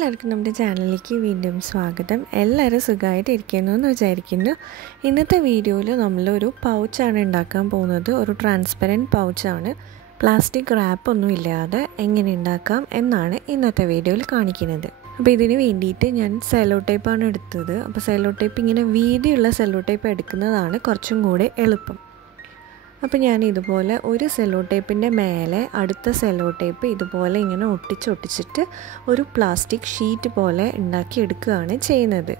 എല്ലാവർക്കും നമ്മുടെ ചാനലിലേക്ക് വീണ്ടും സ്വാഗതം. എല്ലാവരും സുഖമായിട്ട് ഇരിക്കുന്നു എന്ന് വിചാരിക്കുന്നു. ഇന്നത്തെ വീഡിയോയിൽ നമ്മളൊരു പൗച്ചാണ് ഉണ്ടാക്കാൻ പോകുന്നത്. ഒരു ട്രാൻസ്പെറൻറ്റ് പൗച്ചാണ്. പ്ലാസ്റ്റിക് റാപ്പൊന്നും ഇല്ലാതെ എങ്ങനെ ഉണ്ടാക്കാം എന്നാണ് ഇന്നത്തെ വീഡിയോയിൽ കാണിക്കുന്നത്. അപ്പോൾ ഇതിന് വേണ്ടിയിട്ട് ഞാൻ സെല്ലോ ടേപ്പാണ് എടുത്തത്. അപ്പോൾ സെല്ലോ ടേപ്പ് ഇങ്ങനെ വീതിയുള്ള സെല്ലോ ടേപ്പ് എടുക്കുന്നതാണ് കുറച്ചും കൂടെ എളുപ്പം. അപ്പോൾ ഞാൻ ഇതുപോലെ ഒരു സെല്ലോ ടേപ്പിൻ്റെ മേലെ അടുത്ത സെല്ലോ ടേപ്പ് ഇതുപോലെ ഇങ്ങനെ ഒട്ടിച്ചിട്ട് ഒരു പ്ലാസ്റ്റിക് ഷീറ്റ് പോലെ ഉണ്ടാക്കി എടുക്കുകയാണ് ചെയ്യുന്നത്.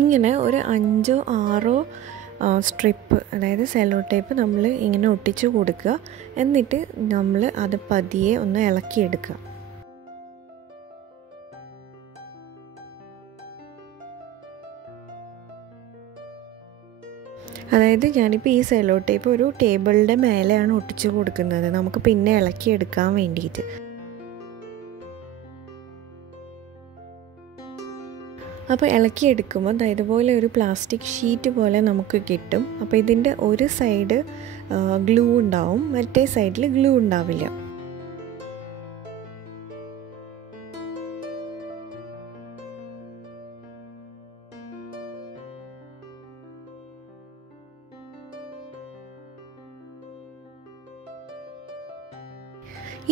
ഇങ്ങനെ ഒരു 5-6 സ്ട്രിപ്പ്, അതായത് സെല്ലോ ടേപ്പ് നമ്മൾ ഇങ്ങനെ ഒട്ടിച്ചു കൊടുക്കുക. എന്നിട്ട് നമ്മൾ അത് പതിയെ ഒന്ന് ഇളക്കിയെടുക്കുക. അതായത് ഞാനിപ്പോൾ ഈ സെല്ലോ ടേപ്പ് ഒരു ടേബിളിൻ്റെ മേലെയാണ് ഒട്ടിച്ചു കൊടുക്കുന്നത്, നമുക്ക് പിന്നെ ഇളക്കിയെടുക്കാൻ വേണ്ടിയിട്ട്. അപ്പോൾ ഇളക്കിയെടുക്കുമ്പോൾ ഇതുപോലെ ഒരു പ്ലാസ്റ്റിക് ഷീറ്റ് പോലെ നമുക്ക് കിട്ടും. അപ്പോൾ ഇതിൻ്റെ ഒരു സൈഡ് ഗ്ലൂ ഉണ്ടാവും, മറ്റേ സൈഡിൽ ഗ്ലൂ ഉണ്ടാവില്ല.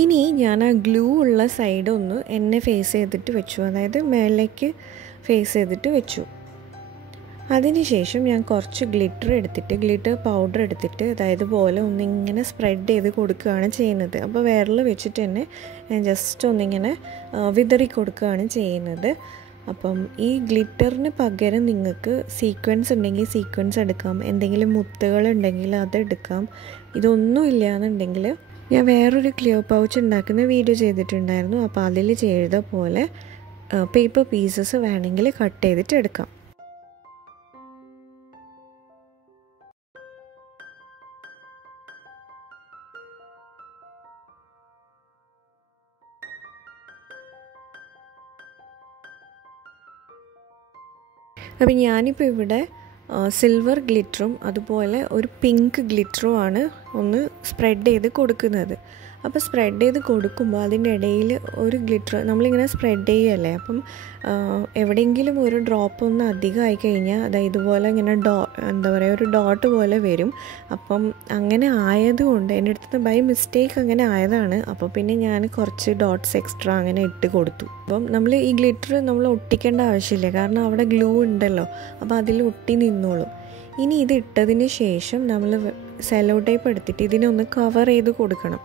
ഇനി ഞാൻ ആ ഗ്ലൂ ഉള്ള സൈഡ് ഒന്ന് എന്നെ ഫേസ് ചെയ്തിട്ട് വെച്ചു, അതായത് മേലേക്ക് ഫേസ് ചെയ്തിട്ട് വെച്ചു. അതിനുശേഷം ഞാൻ കുറച്ച് ഗ്ലിറ്റർ പൗഡർ എടുത്തിട്ട് അതായത് പോലെ ഒന്നിങ്ങനെ സ്പ്രെഡ് ചെയ്ത് കൊടുക്കുകയാണ് ചെയ്യുന്നത്. അപ്പോൾ വിരൽ വെച്ചിട്ട് തന്നെ ഞാൻ ജസ്റ്റ് ഒന്നിങ്ങനെ വിതറി കൊടുക്കുകയാണ് ചെയ്യുന്നത്. അപ്പം ഈ ഗ്ലിറ്ററിന് പകരം നിങ്ങൾക്ക് സീക്വൻസ് ഉണ്ടെങ്കിൽ സീക്വൻസ് എടുക്കാം, എന്തെങ്കിലും മുത്തുകളുണ്ടെങ്കിൽ അതെടുക്കാം. ഇതൊന്നും ഇല്ലയെന്നുണ്ടെങ്കിൽ ഞാൻ വേറൊരു ക്ലിയർ പൗച്ച് ഉണ്ടാക്കുന്ന വീഡിയോ ചെയ്തിട്ടുണ്ടായിരുന്നു. അപ്പോൾ അതിൽ ചെയ്ത പോലെ പേപ്പർ പീസസ് വേണമെങ്കിൽ കട്ട് ചെയ്തിട്ട് എടുക്കാം. അപ്പം ഞാനിപ്പോൾ ഇവിടെ സിൽവർ ഗ്ലിറ്ററും അതുപോലെ ഒരു പിങ്ക് ഗ്ലിറ്ററുമാണ് ഒന്ന് സ്പ്രെഡ് ചെയ്ത് കൊടുക്കുന്നത്. അപ്പോൾ സ്പ്രെഡ് ചെയ്ത് കൊടുക്കുമ്പോൾ അതിൻ്റെ ഇടയിൽ ഒരു ഗ്ലിറ്റർ നമ്മളിങ്ങനെ സ്പ്രെഡ് ചെയ്യുകയല്ലേ, അപ്പം എവിടെയെങ്കിലും ഒരു ഡ്രോപ്പ് ഒന്ന് അധികമായി കഴിഞ്ഞാൽ അതായത് ഇതുപോലെ ഇങ്ങനെ ഒരു ഡോട്ട് പോലെ വരും. അപ്പം അങ്ങനെ ആയതുകൊണ്ട് എൻ്റെ അടുത്ത് ബൈ മിസ്റ്റേക്ക് അങ്ങനെ ആയതാണ്. അപ്പോൾ പിന്നെ ഞാൻ കുറച്ച് ഡോട്ട്സ് എക്സ്ട്രാ അങ്ങനെ ഇട്ട് കൊടുത്തു. അപ്പം നമ്മൾ ഈ ഗ്ലിറ്റർ നമ്മൾ ഒട്ടിക്കേണ്ട ആവശ്യമില്ല, കാരണം അവിടെ ഗ്ലൂ ഉണ്ടല്ലോ, അപ്പോൾ അതിൽ ഒട്ടി നിന്നോളും. ഇനി ഇത് ഇട്ടതിന് ശേഷം നമ്മൾ സെല്ലോ ടേപ്പ് എടുത്തിട്ട് ഇതിനൊന്ന് കവർ ചെയ്ത് കൊടുക്കണം.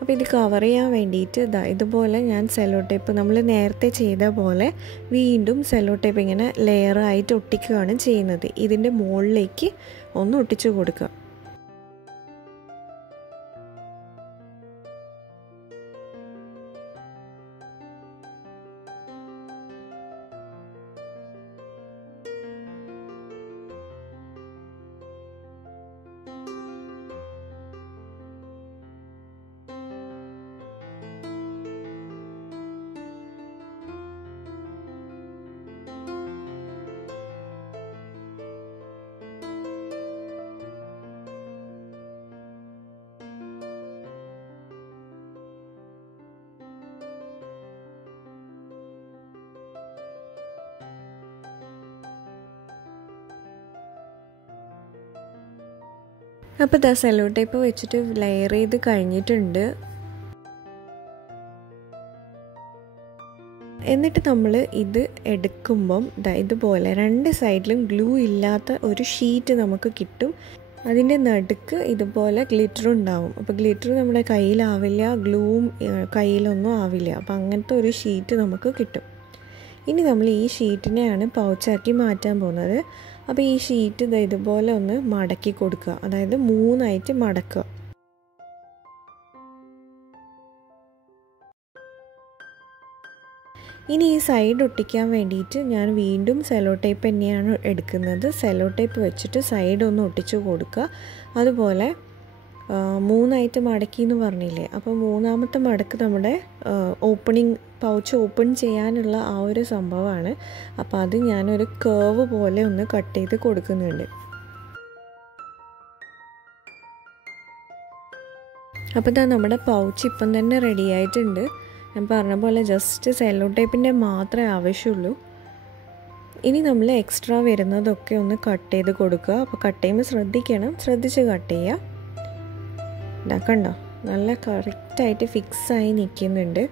അപ്പോൾ ഇത് കവർ ചെയ്യാൻ വേണ്ടിയിട്ട് ഇതുപോലെ ഞാൻ സെല്ലോ ടേപ്പ് നമ്മൾ നേരത്തെ ചെയ്ത പോലെ വീണ്ടും സെല്ലോ ടേപ്പ് ഇങ്ങനെ ലെയറായിട്ട് ഒട്ടിക്കുകയാണ് ചെയ്യുന്നത്. ഇതിൻ്റെ മുകളിലേക്ക് ഒന്ന് ഒട്ടിച്ചു കൊടുക്കുക. അപ്പോൾ സെല്ലോ ടേപ്പ് വെച്ചിട്ട് ലെയർ ചെയ്ത് കഴിഞ്ഞിട്ടുണ്ട്. എന്നിട്ട് നമ്മൾ ഇത് എടുക്കുമ്പം ഇതുപോലെ രണ്ട് സൈഡിലും ഗ്ലൂ ഇല്ലാത്ത ഒരു ഷീറ്റ് നമുക്ക് കിട്ടും. അതിൻ്റെ നടുക്ക് ഇതുപോലെ ഗ്ലിറ്റർ ഉണ്ടാവും. അപ്പോൾ ഗ്ലിറ്റർ നമ്മുടെ കയ്യിലാവില്ല, ഗ്ലൂവും കയ്യിലൊന്നും ആവില്ല. അപ്പോൾ അങ്ങനത്തെ ഒരു ഷീറ്റ് നമുക്ക് കിട്ടും. ഇനി നമ്മൾ ഈ ഷീറ്റിനെയാണ് പൗച്ചാക്കി മാറ്റാൻ പോകുന്നത്. അപ്പോൾ ഈ ഷീറ്റ് ഇതുപോലെ ഒന്ന് മടക്കി കൊടുക്കുക, അതായത് 3 മടക്കുക. ഇനി ഈ സൈഡ് ഒട്ടിക്കാൻ വേണ്ടിയിട്ട് ഞാൻ വീണ്ടും സെല്ലോ ടേപ്പ് തന്നെയാണ് എടുക്കുന്നത്. സെല്ലോ ടേപ്പ് വെച്ചിട്ട് സൈഡ് ഒന്ന് ഒട്ടിച്ചു കൊടുക്കുക. അതുപോലെ മൂന്നായിട്ട് മടക്കി എന്ന് പറഞ്ഞില്ലേ, അപ്പോൾ മൂന്നാമത്തെ മടക്ക് നമ്മുടെ ഓപ്പണിങ് പൗച്ച് ഓപ്പൺ ചെയ്യാനുള്ള ആ ഒരു സംഭവമാണ്. അപ്പോൾ അത് ഞാനൊരു കേർവ് പോലെ ഒന്ന് കട്ട് ചെയ്ത് കൊടുക്കുന്നുണ്ട്. അപ്പോൾ ഇതാ നമ്മുടെ പൗച്ച് ഇപ്പം തന്നെ റെഡി ആയിട്ടുണ്ട്. ഞാൻ പറഞ്ഞ പോലെ ജസ്റ്റ് സെല്ലോ ടേപ്പിൻ്റെ മാത്രമേ ആവശ്യമുള്ളൂ. ഇനി നമ്മൾ എക്സ്ട്രാ വരുന്നതൊക്കെ ഒന്ന് കട്ട് ചെയ്ത് കൊടുക്കുക. അപ്പോൾ കട്ട് ചെയ്യുമ്പോൾ ശ്രദ്ധിച്ച് കട്ട് ചെയ്യുക. കണ്ടോ, നല്ല കറക്റ്റായിട്ട് ഫിക്സായി നിൽക്കുന്നുണ്ട്.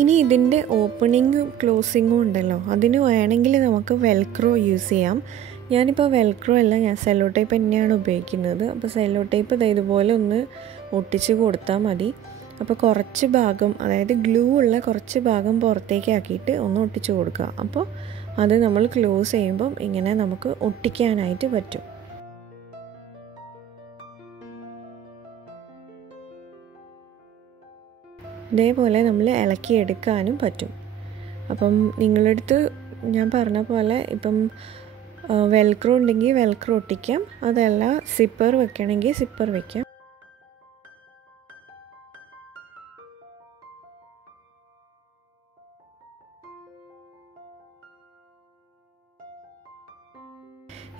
ഇനി ഇതിൻ്റെ ഓപ്പണിങ്ങും ക്ലോസിങ്ങും ഉണ്ടല്ലോ, അതിന് വേണമെങ്കിൽ നമുക്ക് വെൽക്രോ യൂസ് ചെയ്യാം. ഞാനിപ്പോൾ വെൽക്രോ അല്ല, ഞാൻ സെല്ലോ ടേപ്പ് തന്നെയാണ് ഉപയോഗിക്കുന്നത്. അപ്പോൾ സെല്ലോ ടേപ്പ് ഇതുപോലെ ഒന്ന് ഒട്ടിച്ച് കൊടുത്താൽ മതി. അപ്പോൾ കുറച്ച് ഭാഗം, അതായത് ഗ്ലൂ ഉള്ള കുറച്ച് ഭാഗം പുറത്തേക്ക് ആക്കിയിട്ട് ഒന്ന് ഒട്ടിച്ച് കൊടുക്കുക. അപ്പോൾ അത് നമ്മൾ ക്ലോസ് ചെയ്യുമ്പം ഇങ്ങനെ നമുക്ക് ഒട്ടിക്കാനായിട്ട് പറ്റും. ഇതേപോലെ നമ്മൾ ഇളക്കിയെടുക്കാനും പറ്റും. അപ്പം നിങ്ങളടുത്ത് ഞാൻ പറഞ്ഞ പോലെ ഇപ്പം വെൽക്രോ ഉണ്ടെങ്കിൽ വെൽക്രോ ഒട്ടിക്കാം, അതല്ല സിപ്പർ വെക്കണമെങ്കിൽ സിപ്പർ വെക്കാം.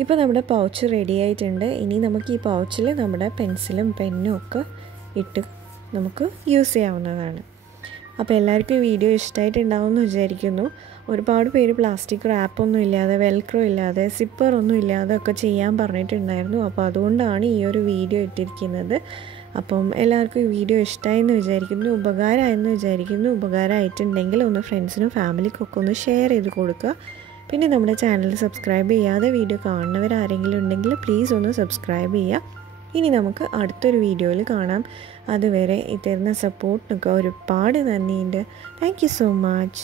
ഇപ്പോൾ നമ്മുടെ പൗച്ച് റെഡി ആയിട്ടുണ്ട്. ഇനി നമുക്ക് ഈ പൗച്ചിൽ നമ്മുടെ പെൻസിലും പെന്നും ഒക്കെ ഇട്ട് നമുക്ക് യൂസ് ചെയ്യാവുന്നതാണ്. അപ്പോൾ എല്ലാവർക്കും ഈ വീഡിയോ ഇഷ്ടമായിട്ടുണ്ടാവുമെന്ന് വിചാരിക്കുന്നു. ഒരുപാട് പേര് പ്ലാസ്റ്റിക് റാപ്പൊന്നും ഇല്ലാതെ, വെൽക്രോ ഇല്ലാതെ, സിപ്പറൊന്നും ഇല്ലാതെ ഒക്കെ ചെയ്യാൻ പറഞ്ഞിട്ടുണ്ടായിരുന്നു. അപ്പോൾ അതുകൊണ്ടാണ് ഈ ഒരു വീഡിയോ ഇട്ടിരിക്കുന്നത്. അപ്പം എല്ലാവർക്കും ഈ വീഡിയോ ഇഷ്ടമായെന്ന് വിചാരിക്കുന്നു, ഉപകാരമായെന്ന് വിചാരിക്കുന്നു. ഉപകാരമായിട്ടുണ്ടെങ്കിൽ ഒന്ന് ഫ്രണ്ട്സിനും ഫാമിലിക്കൊക്കെ ഒന്ന് ഷെയർ ചെയ്ത് കൊടുക്കുക. പിന്നെ നമ്മുടെ ചാനൽ സബ്സ്ക്രൈബ് ചെയ്യാതെ വീഡിയോ കാണുന്നവരാരെങ്കിലും ഉണ്ടെങ്കിൽ പ്ലീസ് ഒന്ന് സബ്സ്ക്രൈബ് ചെയ്യുക. ഇനി നമുക്ക് അടുത്തൊരു വീഡിയോയിൽ കാണാം. അതുവരെ തരുന്ന സപ്പോർട്ടിനൊക്കെ ഒരുപാട് നന്ദിയുണ്ട്. Thank you so much.